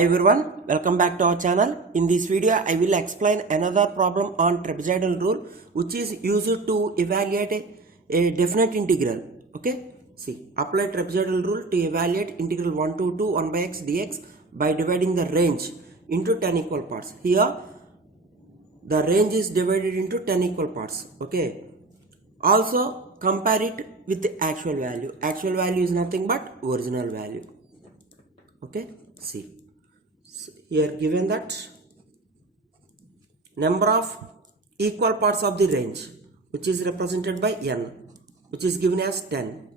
Hi everyone, welcome back to our channel. In this video, I will explain another problem on trapezoidal rule which is used to evaluate a definite integral. Okay, see, apply trapezoidal rule to evaluate integral 1 to 2 1 by x dx by dividing the range into 10 equal parts. Here, the range is divided into 10 equal parts. Okay, also compare it with the actual value. Actual value is nothing but original value. Okay, see. Here given that number of equal parts of the range which is represented by n, which is given as 10.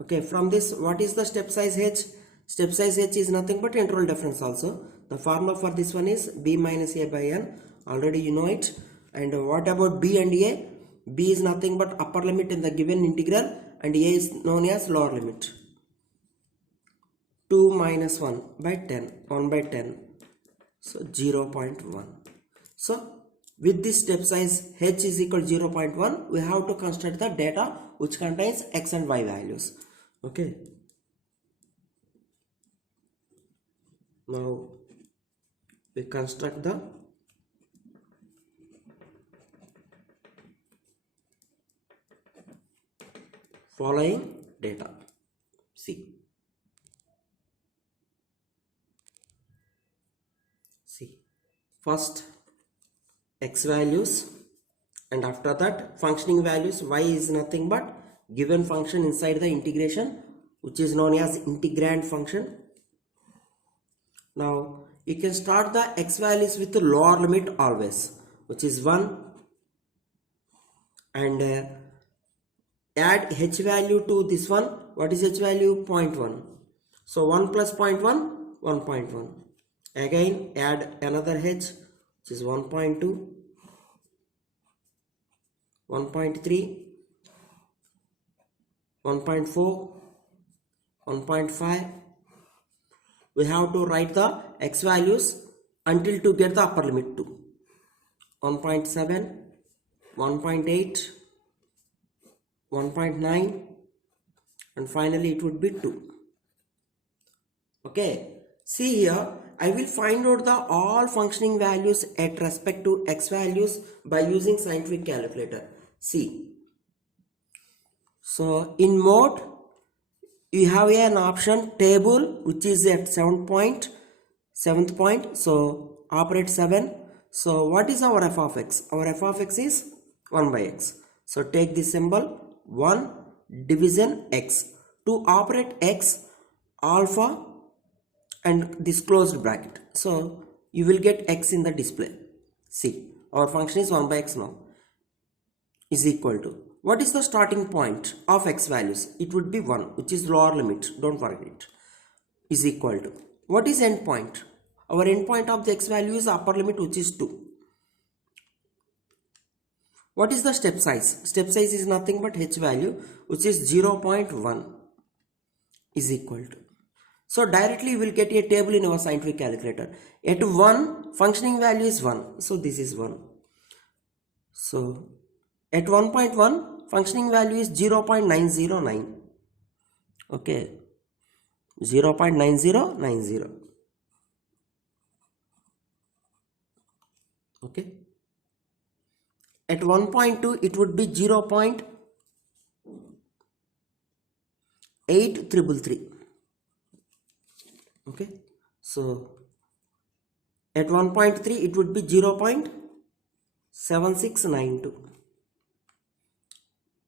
Okay, from this what is the step size h? Step size h is nothing but interval difference also. The formula for this one is b minus a by n. Already you know it. And what about b and a? B is nothing but upper limit in the given integral and a is known as lower limit. 2 minus 1 by 10, 1 by 10. So 0.1. So with this step size h is equal to 0.1, we have to construct the data which contains x and y values. Okay. Now we construct the following data. See. First x values and after that functioning values. Y is nothing but given function inside the integration which is known as integrand function. Now you can start the x values with the lower limit always, which is 1, and add h value to this one. What is h value? 0.1. So 1 plus 0.1, 1.1. Again add another h which is 1.2, 1.3, 1.4, 1.5. We have to write the x values until to get the upper limit to 1.7, 1.8, 1.9, and finally it would be 2. Okay, see here, I will find out the all functioning values at respect to x values by using scientific calculator. See, so in mode you have an option table which is at 7th point, so operate 7. So what is our f of x? Our f of x is 1 by x. So take this symbol 1 division x. To operate x, alpha and this closed bracket, so you will get x in the display. See, our function is 1 by x now, is equal to, what is the starting point of x values? It would be 1, which is lower limit, don't forget it, is equal to, what is end point? Our end point of the x value is upper limit, which is 2. What is the step size? Step size is nothing but h value, which is 0.1, is equal to. So directly you will get a table in our scientific calculator. At 1, functioning value is 1. So this is 1. So at 1.1, functioning value is 0.909. Okay. 0.9090. Okay. At 1.2, it would be 0.8333. Okay, so at 1.3 it would be 0.7692.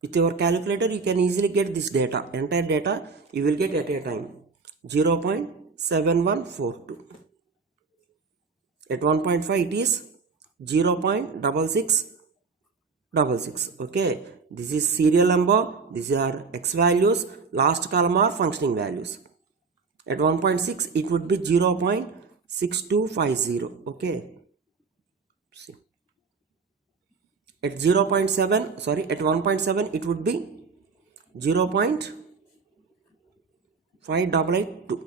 With your calculator you can easily get this data, entire data you will get at a time, 0.7142. At 1.5 it is 0.6666. Okay, this is serial number, these are x values, last column are functioning values. At 1.6 it would be 0.6250. Okay, see, at 1.7 it would be 0.5882.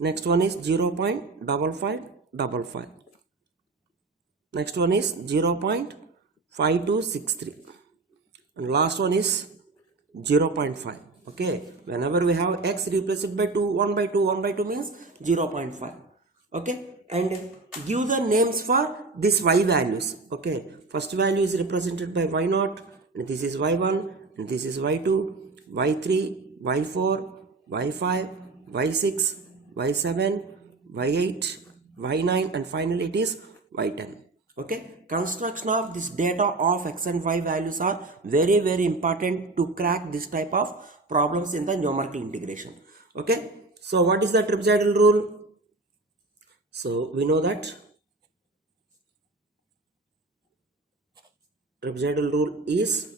Next one is 0.5555. Next one is 0.5263, and last one is 0.5. Okay, whenever we have x, replace it by 2. 1 by 2, 1 by 2 means 0.5. Okay, and give the names for this y values. Okay, first value is represented by y0, and this is y1, and this is y2, y3, y4, y5, y6, y7, y8, y9, and finally it is y10. Okay, construction of this data of x and y values are very important to crack this type of problems in the numerical integration. Okay, so what is the trapezoidal rule? So we know that trapezoidal rule is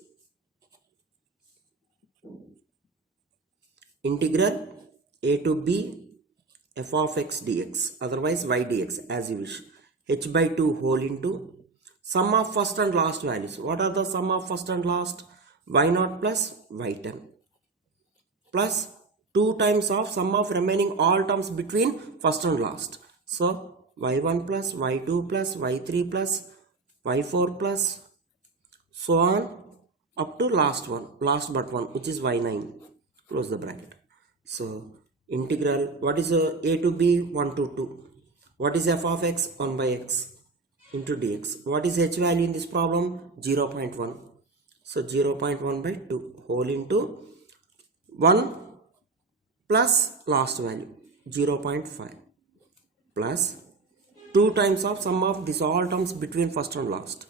integral a to b f of x dx, otherwise y dx, as you wish. H by 2 whole into sum of first and last values. What are the sum of first and last? y0 plus y10 plus 2 times of sum of remaining all terms between first and last. So y1 plus y2 plus y3 plus y4 plus so on up to last but one, which is y9. Close the bracket. So integral, what is a to b? 1 to 2. What is f of x? 1 by x into dx. What is h value in this problem? 0.1. So 0.1 by 2 whole into 1 plus last value 0.5 plus 2 times of sum of these all terms between first and last.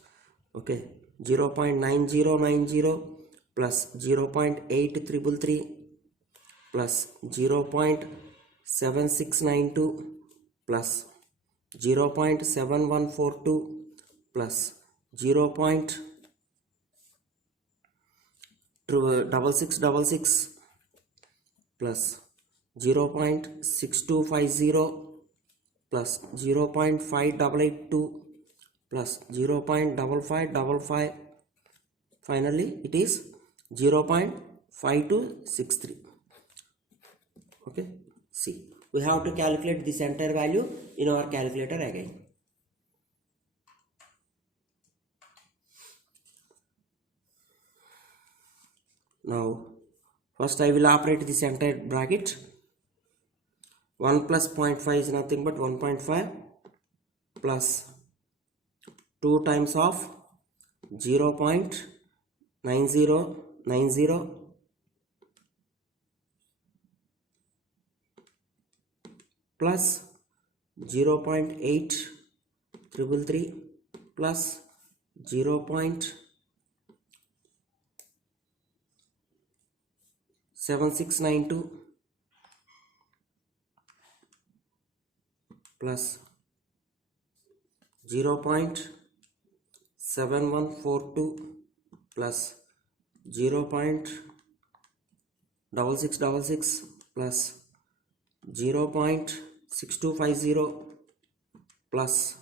Okay, 0.9090 plus 0.8333 plus 0.7692 plus 0.7142 plus 0.6666 plus 0.6250 plus 0.5882 plus 0.5555. Finally it is 0.5263. Okay, see, we have to calculate this entire value in our calculator again. Now first I will operate this entire bracket. 1 plus 0.5 is nothing but 1.5 plus 2 times of 0.9090 plus 0.8333 plus 0.7692 plus 0.7142 plus 0.6666 plus 0.6250 plus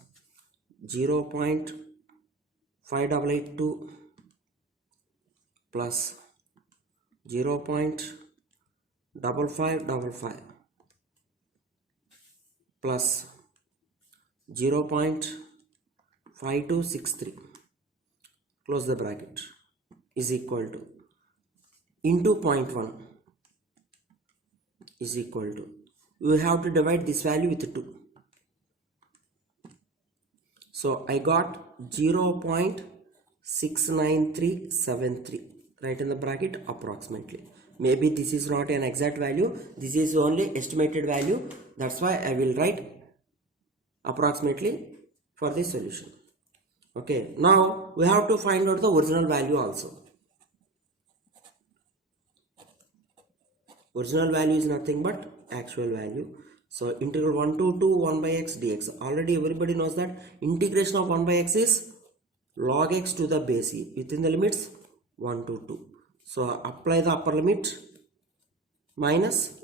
0.5882 plus 0.5555 plus 0.5263, close the bracket, is equal to into 0.1 is equal to, we have to divide this value with 2. So I got 0.69373, right in the bracket approximately. Maybe this is not an exact value, this is only estimated value, that's why I will write approximately for this solution. Okay, now we have to find out the original value also. Original value is nothing but actual value. So integral 1 to 2 1 by x dx. Already everybody knows that integration of 1 by x is log x to the base e within the limits 1 to 2. So apply the upper limit minus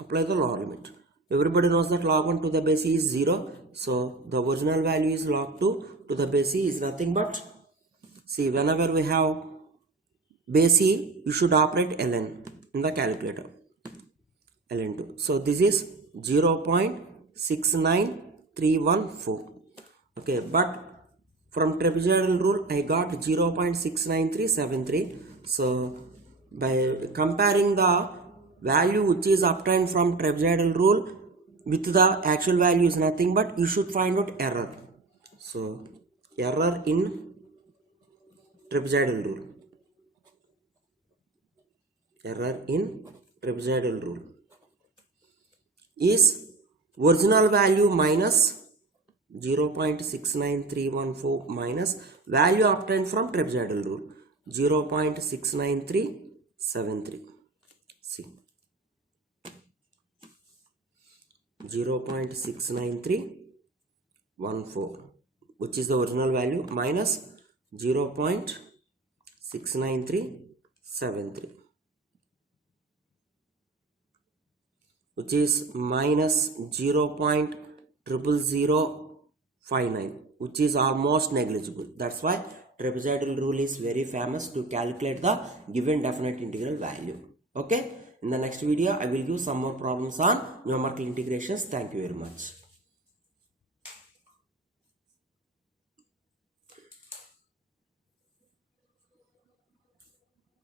apply the lower limit. Everybody knows that log 1 to the base e is 0. So the original value is log 2 to the base e is nothing but, see, whenever we have base e, you should operate ln in the calculator, ln2. So this is 0.69314. Okay, but from trapezoidal rule I got 0.69373. So by comparing the value which is obtained from trapezoidal rule with the actual value is nothing but you should find out error. So error in trapezoidal rule, error in trapezoidal rule is original value minus 0.69314 minus value obtained from trapezoidal rule 0.69373. See, 0.69314, which is the original value, minus 0.69373, which is minus 0.00059, which is almost negligible. That's why trapezoidal rule is very famous to calculate the given definite integral value. Okay, in the next video I will give some more problems on numerical integrations. Thank you very much.